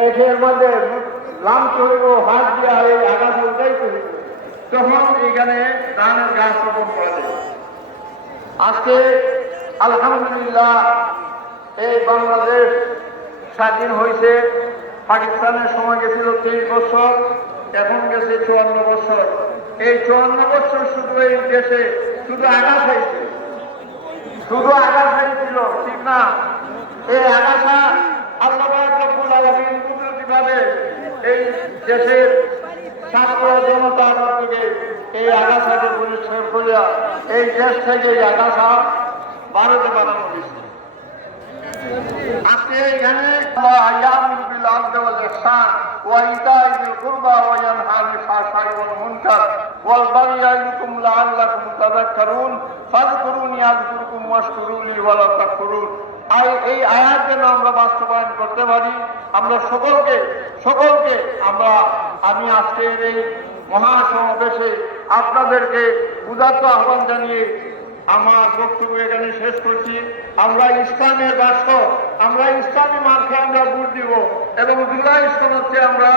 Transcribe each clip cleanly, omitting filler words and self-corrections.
শেখের মধ্যে লাম চড়িব হাত দিয়া এই আগাছা উঠাইতে হইব, তখন এখানে ধানের গাছ রোপণ করা যায়। আজকে আলহামদুলিল্লাহ এই বাংলাদেশ স্বাধীন হয়েছে। পাকিস্তানের সময় গেছিল 30 বছর, এখন গেছে 54 বছর। এই 54 বছর শুধু এই দেশে শুধু আগাছাই ছিল, শুধু আগাছাই ছিল, ঠিক না? এই আগাছা আল্লাহ রব্বুল আলামিন কুদরতিভাবে এই দেশের ছাত্র জনতার থেকে এই আগাছাকে পরিষ্কার করিয়া এই দেশ থেকে এই আগাছা ভারতে বানানো হয়েছে। আজকে এখানে ইয়ামুরু বিল আদলি ওয়াল ইহসান ওয়া ইতাই বিল কুরবা ওয়া ইয়ানহা আনিল ফাহশাই ওয়াল মুনকার ওয়াল বাগই ইয়াইদুকুম লাআল্লাকুম তাযাক্কারুন ফাযকুরুনি আযকুরকুম ওয়াশকুরুলি ওয়া লা তাকফুরুন। এই আয়াত যেন আমরা বাস্তবায়ন করতে পারি, আমরা সকলকে আমি আজকের এই মহাসমাবেশে আপনাদেরকে উদাত্ত আহ্বান জানিয়ে আমার বক্তব্য এখানে শেষ করছি। আমরা ইসলামের রাষ্ট্র, আমরা ইসলামী মার্কে আমরা ভোট দিব এবং জুলাই সনদকে আমরা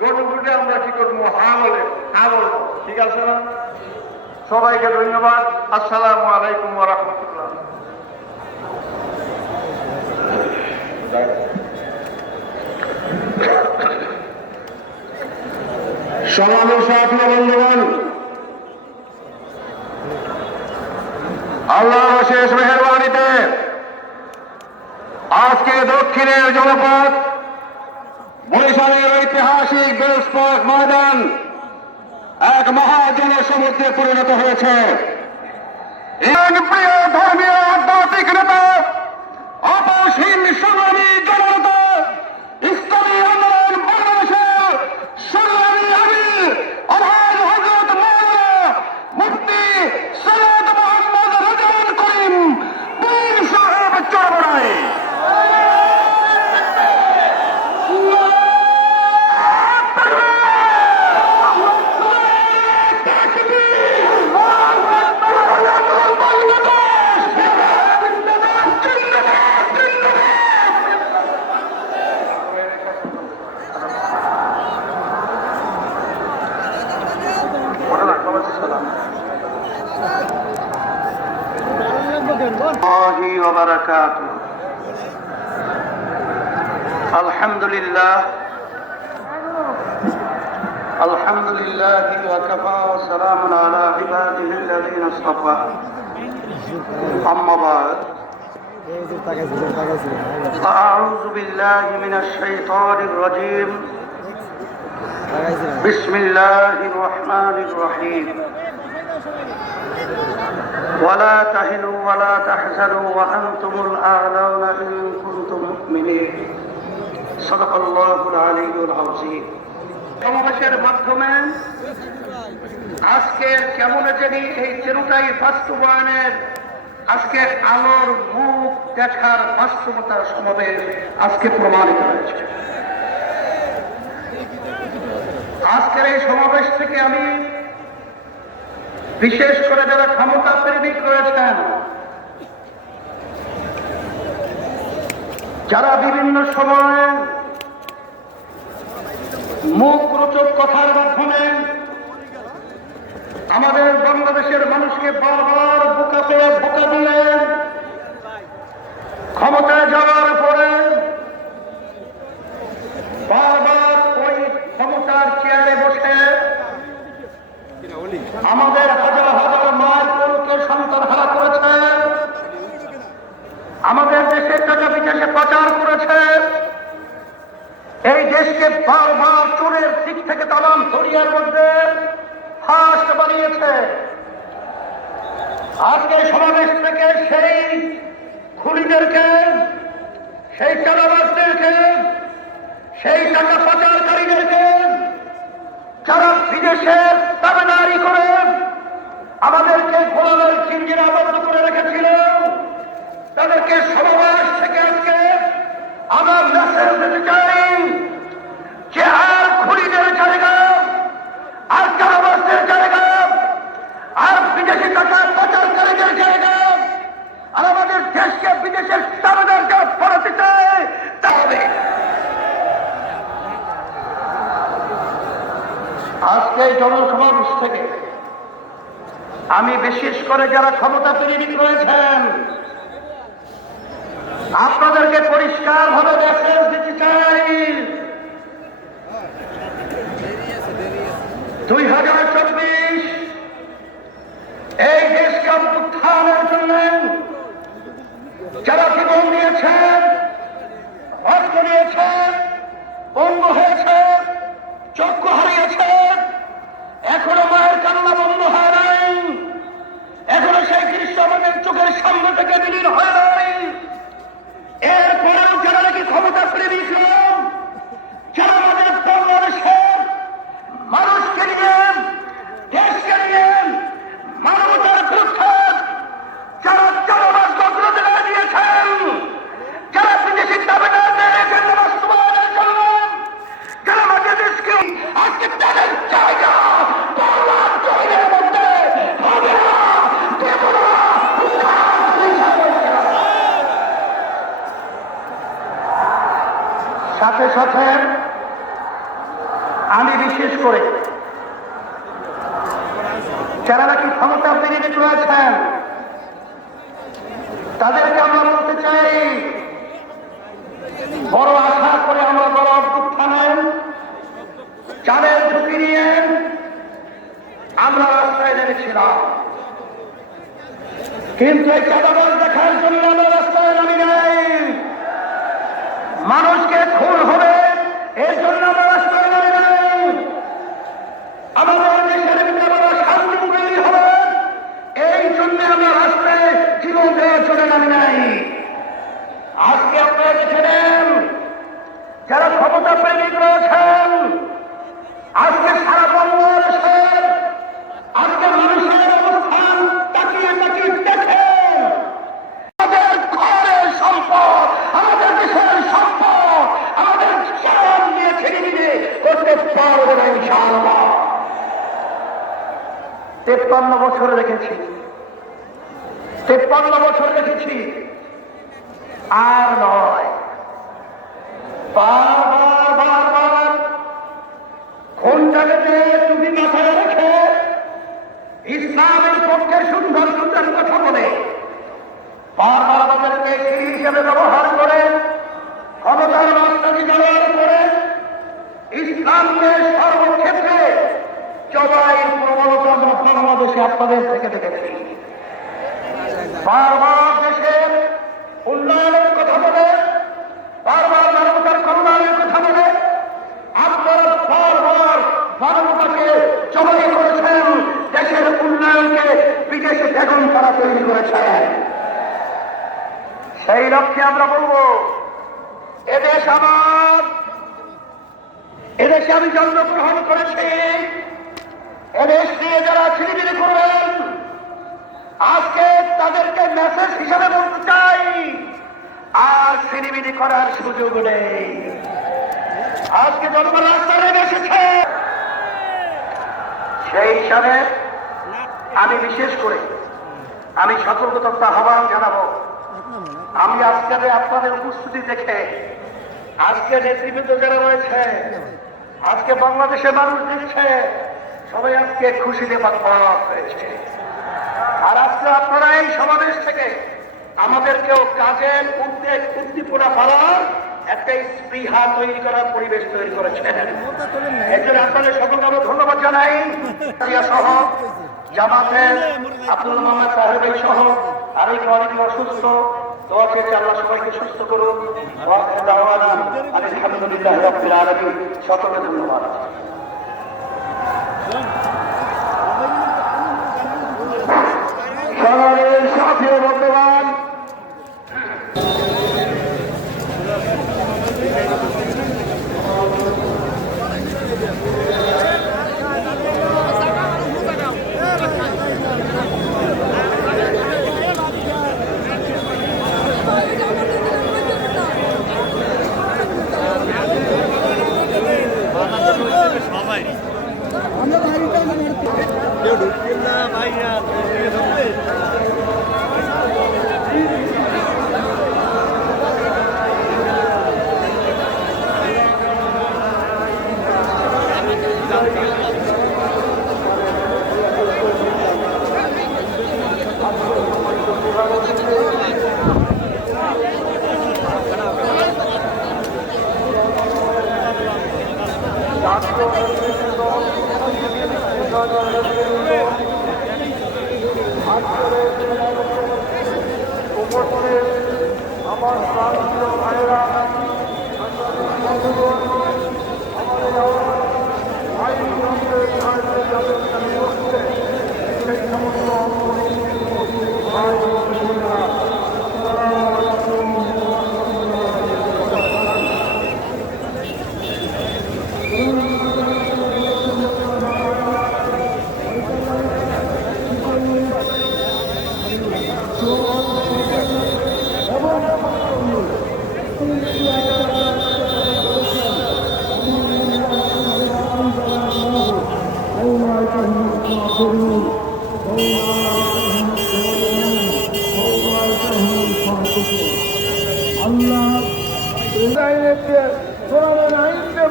গণভোটে আমরা কি করবো? হ্যাঁ বলবো। ঠিক আছে না? সবাইকে ধন্যবাদ। আসসালামু আলাইকুম ওয়া রাহমাতুল্লাহ। সমাবেশ আপনার বন্ধুগণ, আল্লাহর অশেষ মেহেরবানিতে আজকে দক্ষিণের জনপদ বরিশালের ঐতিহাসিক বেলসপাক ময়দান এক মহাজনসমুদ্রে পরিণত হয়েছে। প্রিয় ধর্মীয় আধ্যাত্মিক নেতা, অপসীম সংগ্রামী জনতা, ইসলামী আন্দোলন বাংলাদেশের সংগ্রামী আমির আলহাজ হযরত মাওলানা মুফতি সৈয়দ মোহাম্মদ রেজাউল করিম পীর সাহেব চরমনাই, আলহামদুলিল্লাহ ওয়া কাফা ওয়া সালামুন আলা ইবাদিহিল্লাযীনা ইসতাফা। আম্মা বা'দ, আউযু বিল্লাহি মিনাশ শাইতানির রাজীম। বিসমিল্লাহির রহমানির রহিম। ولا تهنوا ولا تحزنوا وأنتم الأعلون إن كنتم مؤمنين صدق الله العلي العظيم। সমাবেশের মাধ্যমে আজকের কেমন জানি এই তেরোটাই বাস্তবায়নের আজকে আলোর মুখ দেখার বাস্তবতার সমাবেশ আজকে প্রমাণিত হয়েছে। আজকের এই সমাবেশ থেকে আমি বিশেষ করে যারা ক্ষমতা প্রেমিক রয়েছেন, যারা বিভিন্ন সময় মুখ রোচক কথার মাধ্যমে আমাদের বাংলাদেশের মানুষকে বারবার বোকা পেয়ে ধোঁকা দিলেন, ক্ষমতায় যাওয়ার পরে বারবার ওই ক্ষমতার চেয়ারে বসে আমাদের হাজার হাজার মায়ের সন্তান হারা করেছে, আমাদের দেশের টাকা বিদেশে পাচার করেছে, এই দেশকে বারবার চোরের দিক থেকে তামাম দরিয়ার মধ্যে ফাঁস বানিয়েছে। আজকে সমাবেশ থেকে সেই খুনিদেরকে, সেই চাঁদাবাজদেরকে, সেই টাকা পাচারকারীদেরকে যারা বিদেশে দাবিদারি করে আমাদেরকে গোলামের জিঞ্জিরে আবদ্ধ করে রেখেছিল, তাদেরকে সমাবেশ থেকে আজকে আমরা মেসেজ দিতে চাই যে আর খুনিদের জায়গা, আর চাঁদাবাজদের জায়গা, আর বিদেশি টাকা পাচারকারীদের জায়গা, আর আমাদের দেশকে বিদেশের দাবিদারকে ফেরত দিতে হবে। জনসমাবেশ থেকে আমি বিশেষ করে যারা ক্ষমতা তৈরি করেছেন আপনাদেরকে পরিষ্কার ভাবে মেসেজ দিতে চাই, 2024 এই দেশকে উত্থানের জন্য যারা জীবন দিয়েছেন, অর্থ দিয়েছেন, পঙ্গু হয়েছে, চক্ষু হারিয়েছে, এখনো মায়ের কান্না বন্ধ হয় নাই, এখনো সেই দৃশ্য আমাদের চোখের সামনে থেকে বিলীন হয় নাই। এরপরেও যারা নাকি ক্ষমতা প্রেমী ছিলেন, যারা আমাদের বাংলাদেশের মানুষকে নিয়ে, দেশকে নিয়ে, মানবতার বিরুদ্ধে যারা জনবাস গদ্রতে দিয়েছেন, যারা বিদেশি দাবিদারদের এজেন্ডা বাস্তবায়নের জন্য যারা আমাদের দেশকে আজকে তাদের জায়গা বাংলার জমিনের মধ্যে হবে না, দেব না। সাথে সাথে আমি বিশেষ করে যারা নাকি ক্ষমতা বিরোধী রয়েছেন তাদেরকে আমরা বলতে চাই, বড় আশা করে আমরা বড় অভ্যুত্থানে চাঁদের ঝুঁকি নিয়ে আমরা রাস্তায় নেমেছিলাম, কিন্তু এই চাঁদাবাজ দেখার জন্য আমরা রাস্তায় নামি নাই। মানুষকে খুন হবে এর জন্য আমরা রাস্তায় নামি নাই। আমাদের দেশের ভিতরে শান্তি তৈরি হবে এই জন্য আমরা রাস্তায় জীবন দেওয়ার জন্য নামি নাই। আজকে আপনারা দেখে নেন, যারা ক্ষমতা প্রেমিক রয়েছেন, আজকে সারা বাংলাদেশের আজকে মানুষের অবস্থান তাকিয়ে তাকিয়ে দেখেন। আমাদের ঘরের সম্পদ, আমাদের দেশের সম্পদ, আমাদের জীবন নিয়ে ছেড়ে দিতে করতে পারবো না ইনশাআল্লাহ। 53 বছর রেখেছি, 53 বছর রেখেছি, আর নয়। বারবার বারবার কোনটাকে তুমি মাথায় রেখে ইসলামের পক্ষে সুন্দর সুন্দর কথা বলে বারবার আমাদেরকে সিঁড়ি হিসেবে ব্যবহার করে ক্ষমতার রাস্তাটি ব্যবহার করে ইসলামকে সর্বক্ষেত্রে জবাইয়ের প্রবণতা বাংলাদেশে আপনাদের থেকে দেখেছি। বারবার দেশের উন্নয়নের কথা বলে, বারবার মানবতার কল্যাণের কথা বলে আপনারা বারবার মানবতাকে জবাই করেছেন, দেশের উন্নয়নকে বিদেশে বেগম তারা তৈরি করেছেন। সেই লক্ষ্যে আমরা বলবো, এদেশ আমার, এদেশে আমি জন্মগ্রহণ করেছি, এদেশ নিয়ে যারা ছিনিমিনি করবেন আজকে তাদেরকে মেসেজ হিসাবে বলতে চাই, আর ছিনিমিনি করার সুযোগ নেই। আজকে জনগণ রাস্তায় নেমে এসেছে, সেই হিসাবে আমি বিশেষ করে আমি সতর্কতা আহ্বান জানাবো। আমি আজকে আপনাদের উপস্থিতি দেখে আজকে নেতৃবৃন্দ যারা রয়েছে, আজকে বাংলাদেশের মানুষ দেখছে, সবাই আজকে খুশিতে পাক হয়েছে। আর আজকে আপনারা এই সমাবেশ থেকে আমাদেরকেও কাজের উদ্যোগ উদ্দীপনা পাওয়ার একটা স্পৃহা তৈরি করার পরিবেশ তৈরি করেছেন। এর জন্য আপনাদের সকলকে আমরা ধন্যবাদ জানাই। সহ জামাতের আব্দুল মোহাম্মদ সাহেব সহ আরো অনেক অসুস্থ, দোয়া চেয়ে আল্লাহ সবাইকে সুস্থ করুন। আলহামদুলিল্লাহ রাব্বিল আলামিন। সকলকে ধন্যবাদ। সমাবেশ সাথে বর্তমান আমরা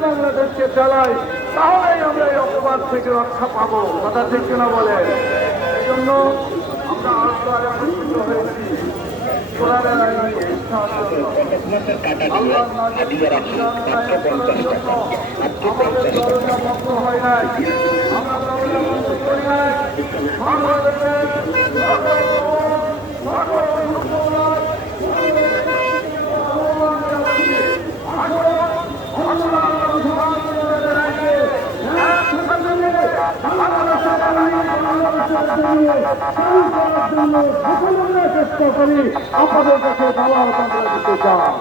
বাংলাদেশকে চালাই, তাহলেই আমরা এই অপবাদ থেকে রক্ষা পাবো। কথা ঠিক কিনা বলে? এই জন্য আমরা আল্লাহর একত্রিত হয়েছি। কোরআনের আইনে আমাদের দরজা বন্ধ হয় নাই, আমরা দরজা বন্ধ করি নাই। বাংলাদেশের চেষ্টা করি আপনাদের কাছে দিতে চান।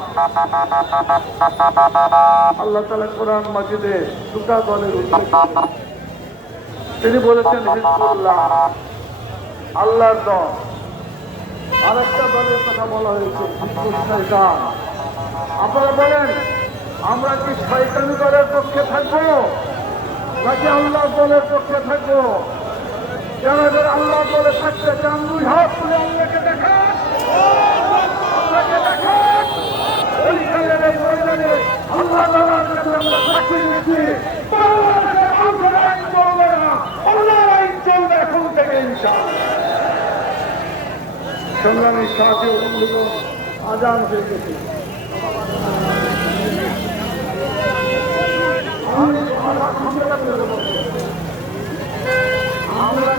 আল্লাহ তাআলা কোরআন মাজিদে দুটা দলের উল্লেখ তিনি বলেছেন হিজবুল্লাহ আল্লাহর দল, আরেকটা দলের কথা বলা হয়েছে হিজবুল শয়তান। আপনারা বলেন আমরা কি শয়তানি দলের পক্ষে থাকবো নাকি আল্লাহ দলের পক্ষে থাকবো? যারা যারা আল্লাহ দলে থাকতে চান দুই হাত তুলে আল্লাহকে দেখান, আল্লাহকে দেখান। পরীক্ষার প্রয়োজনে আল্লাহ তাআলার কাছে আমরা সাক্ষী দিচ্ছি বাংলাদেশের মানুষের আইন চলবে না, আল্লাহর আইন চলবে এখন থেকে ইনশাআল্লাহ। সংগ্রামী সাথী বন্ধুগণ, আজান হয়ে গেছে। আমরা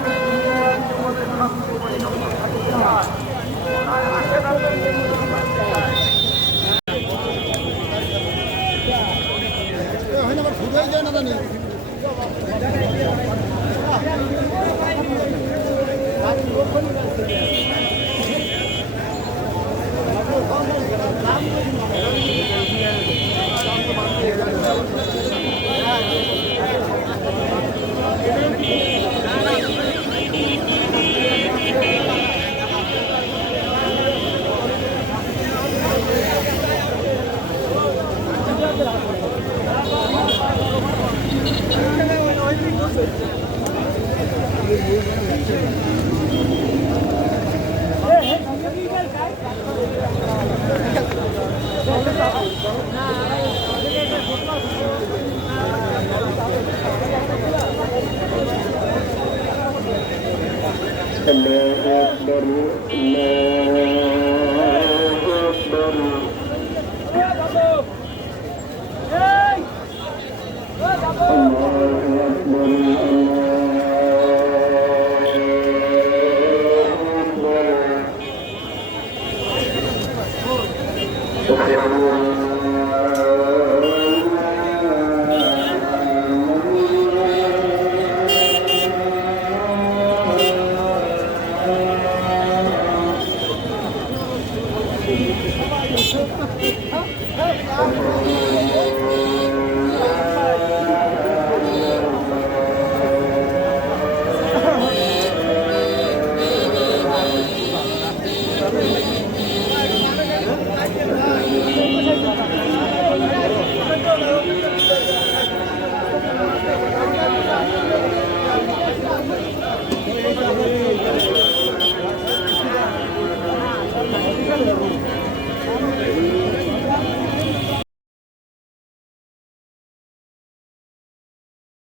Hey!